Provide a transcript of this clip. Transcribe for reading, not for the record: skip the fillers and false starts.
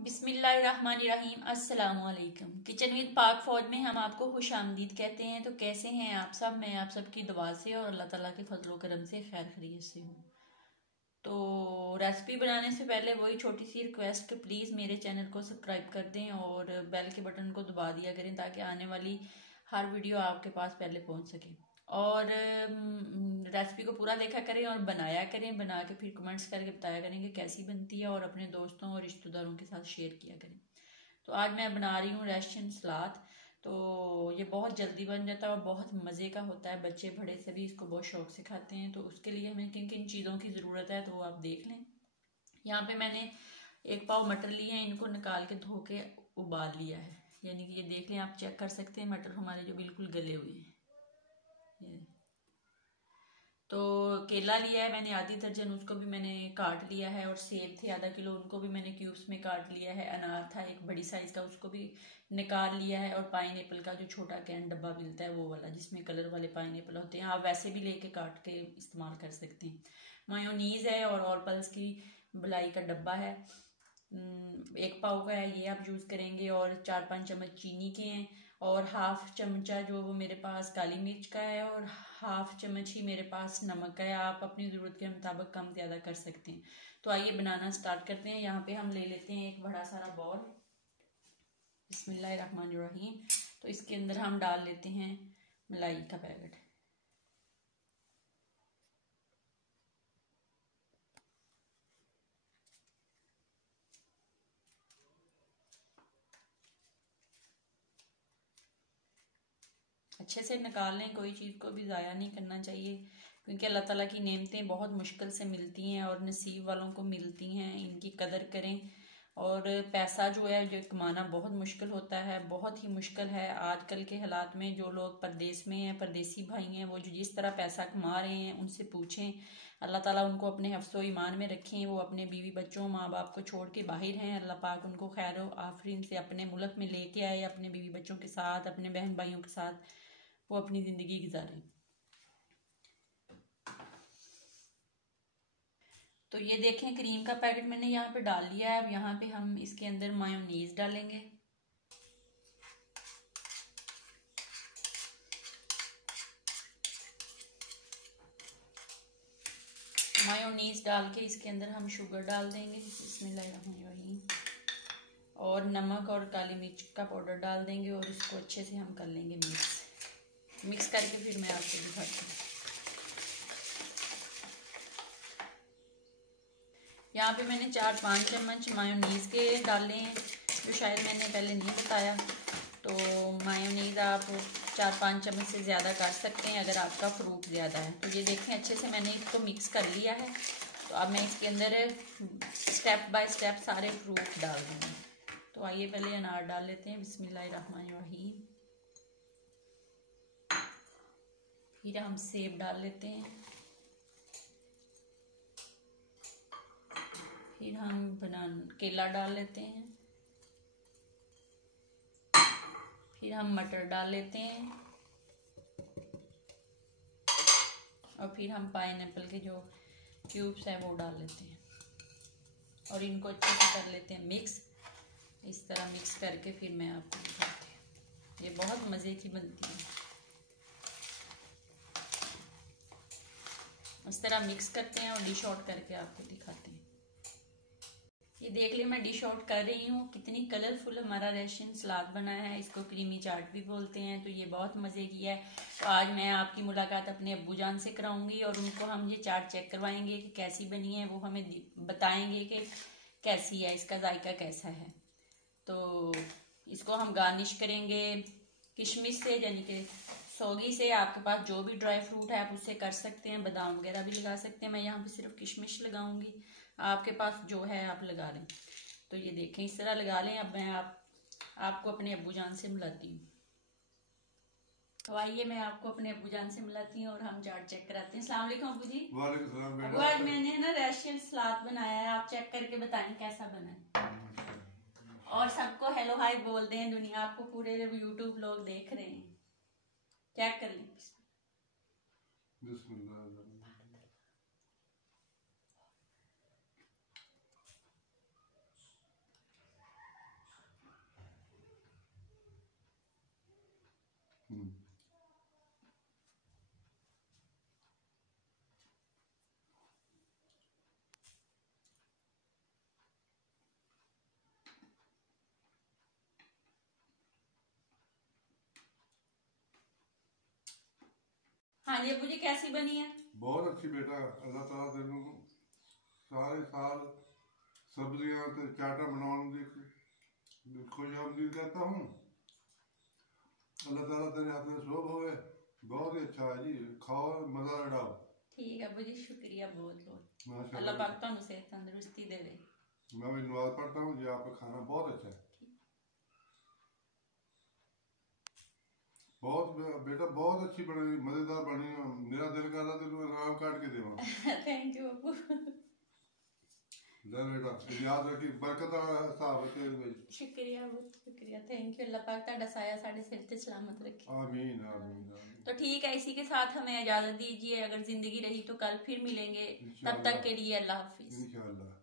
बिस्मिल्लाहिर्रहमानिर्रहीम। अस्सलामुअलैकुम। Kitchen with पाक फौज में हम आपको खुश आमदीद कहते हैं। तो कैसे हैं आप सब? मैं आप सबकी दुआ से और अल्लाह ताला के फजलो करम से खैर खैरियत से हूँ। तो रेसिपी बनाने से पहले वही छोटी सी रिक्वेस्ट कि प्लीज़ मेरे चैनल को सब्सक्राइब कर दें और बेल के बटन को दबा दिया करें ताकि आने वाली हर वीडियो आपके पास पहले पहुँच सके। और रेसिपी को पूरा देखा करें और बनाया करें, बना के फिर कमेंट्स करके बताया करें कि कैसी बनती है और अपने दोस्तों और रिश्तेदारों के साथ शेयर किया करें। तो आज मैं बना रही हूँ रशियन सलाद। तो ये बहुत जल्दी बन जाता है और बहुत मज़े का होता है। बच्चे बड़े सभी इसको बहुत शौक से खाते हैं। तो उसके लिए हमें किन किन चीज़ों की ज़रूरत है तो वो आप देख लें। यहाँ पे मैंने 1 पाव मटर लिए हैं, इनको निकाल के धो के उबाल लिया है। यानी कि ये देख लें, आप चेक कर सकते हैं मटर हमारे जो बिल्कुल गले हुए हैं। तो केला लिया है मैंने आधी दर्जन, उसको भी मैंने काट लिया है। और सेब थे आधा किलो, उनको भी मैंने क्यूब्स में काट लिया है। अनार था एक बड़ी साइज का, उसको भी निकाल लिया है। और पाइनएप्पल का जो छोटा कैन डब्बा मिलता है वो वाला, जिसमें कलर वाले पाइनएप्पल होते हैं, आप वैसे भी लेके काट के इस्तेमाल कर सकते हैं। मायोनीज है और ऑलपल्स की बलाई का डब्बा है, 1 पाव का है, ये आप यूज़ करेंगे। और 4-5 चम्मच चीनी के हैं। और हाफ चमचा जो वो मेरे पास काली मिर्च का है। और हाफ चम्मच ही मेरे पास नमक का है। आप अपनी ज़रूरत के मुताबिक कम ज़्यादा कर सकते हैं। तो आइए बनाना स्टार्ट करते हैं। यहाँ पे हम ले लेते हैं एक बड़ा सारा बॉल। बिस्मिल्लाहिर्रहमानिर्रहीम। तो इसके अंदर हम डाल लेते हैं मलाई का पैकेट। अच्छे से निकाल लें, कोई चीज़ को भी ज़ाया नहीं करना चाहिए, क्योंकि अल्लाह ताला की नेमतें बहुत मुश्किल से मिलती हैं और नसीब वालों को मिलती हैं। इनकी कदर करें। और पैसा जो है जो कमाना बहुत मुश्किल होता है, बहुत ही मुश्किल है आजकल के हालात में। जो लोग परदेश में हैं, परदेसी भाई हैं, वो जो जिस तरह पैसा कमा रहे हैं उनसे पूछें। अल्लाह ताला उनको अपने हफ्सो ईमान में रखें। वो अपने बीवी बच्चों माँ बाप को छोड़ के बाहर हैं, अल्लाह पाक उनको खैर आफरीन से अपने मुल्क में लेके आए, अपने बीवी बच्चों के साथ, अपने बहन भाइयों के साथ वो अपनी ज़िंदगी गुजारें। तो ये देखें, क्रीम का पैकेट मैंने यहाँ पे डाल लिया है। अब यहाँ पे हम इसके अंदर मायोनीज डालेंगे। मायोनीज डाल के इसके अंदर हम शुगर डाल देंगे, बिस्मिल्लाहिर्रहमानिर्रहीम। और नमक और काली मिर्च का पाउडर डाल देंगे और इसको अच्छे से हम कर लेंगे मिक्स करके फिर मैं आपको दिखाती हूँ। यहाँ पे मैंने 4-5 चम्मच मायोनीज के डाले हैं, जो शायद मैंने पहले नहीं बताया। तो मायोनीज आप 4-5 चम्मच से ज़्यादा कर सकते हैं अगर आपका फ्रूट ज़्यादा है। तो ये देखें, अच्छे से मैंने इसको मिक्स कर लिया है। तो अब मैं इसके अंदर स्टेप बाय स्टेप सारे फ्रूट डाल दूँगी। तो आइए पहले अनार डाल लेते हैं, बिस्मिल्लाहिर्रहमानिर्रहीम। फिर हम सेब डाल लेते हैं। फिर हम केला डाल लेते हैं। फिर हम मटर डाल लेते हैं। और फिर हम पाइनएप्पल के जो क्यूब्स हैं वो डाल लेते हैं। और इनको अच्छे से कर लेते हैं मिक्स। इस तरह मिक्स करके फिर मैं आपको दिखाती हूँ। ये बहुत मज़े की बनती है। इस तरह मिक्स करते हैं और डिश आउट करके आपको दिखाते हैं। ये देख लिया, मैं डिश आउट कर रही हूँ। कितनी कलरफुल हमारा रशियन सलाद बना है। इसको क्रीमी चाट भी बोलते हैं। तो ये बहुत मज़े की है। तो आज मैं आपकी मुलाकात अपने अब्बू जान से कराऊंगी और उनको हम ये चाट चेक करवाएंगे कि कैसी बनी है। वो हमें बताएंगे कि कैसी है, इसका जायका कैसा है। तो इसको हम गार्निश करेंगे किशमिश से, यानी कि सौगी से। आपके पास जो भी ड्राई फ्रूट है आप उससे कर सकते हैं, बादाम वगैरह भी लगा सकते हैं। मैं यहाँ पे सिर्फ किशमिश लगाऊंगी, आपके पास जो है आप लगा लें। तो ये देखें, इस तरह लगा लें। अब मैं आपको अपने अब्बू जान से मिलाती हूँ। तो आइए मैं आपको अपने अब्बू जान से मिलाती हूँ और हम चाट चेक कराते हैं। अस्सलाम वालेकुम अब्बू जी। वालेकुम सलाम बेटा। अब्बू आज मैंने ना रशियन सलाद बनाया है, आप चेक करके बताएं कैसा बना है। और सबको हेलो हाय बोल दें, दुनिया आपको पूरे यूट्यूब लोग देख रहे हैं। चेक कर लें। हाँ जी अबू जी, कैसी बनी है? बहुत अच्छी बेटा, अल्लाह ताला तेनू सारे साल सब्जियां ते चाटा बनाने की खुशआमदीद कहता हूँ। अल्लाह ताला तेरे हाथ में शोभ होवे। बहुत ही अच्छा है जी, खाओ मजा उड़ाओ। ठीक है अबू जी, शुक्रिया बहुत बहुत। माशाल्लाह अल्लाह पाक बेटा, तुहानू सेहत तंदुरुस्ती देवे। मैं भी नमाज पढ़ता हूँ जी, आपका खाना बहुत अच्छा है। बहुत बेटा बहुत अच्छी बनी, मजेदार बनी। मेरा दिल कर रहा तेन आराम काट के देवा। Thank you Abu. ले बेटा, याद रखी बरकत वाला हिसाब है तेरे में। शुक्रिया बहुत शुक्रिया, थैंक यू। अल्लाह पाक तुहाडा साया साडे सिर ते सलामत रखे। आमीन आमीन आमीन। तो ठीक है, इसी के साथ हमें इजाजत दीजिए। अगर जिंदगी रही तो कल फिर मिलेंगे। तब इंशाअल्लाह तक के लिए अल्लाह हाफिज। इंशाअल्लाह।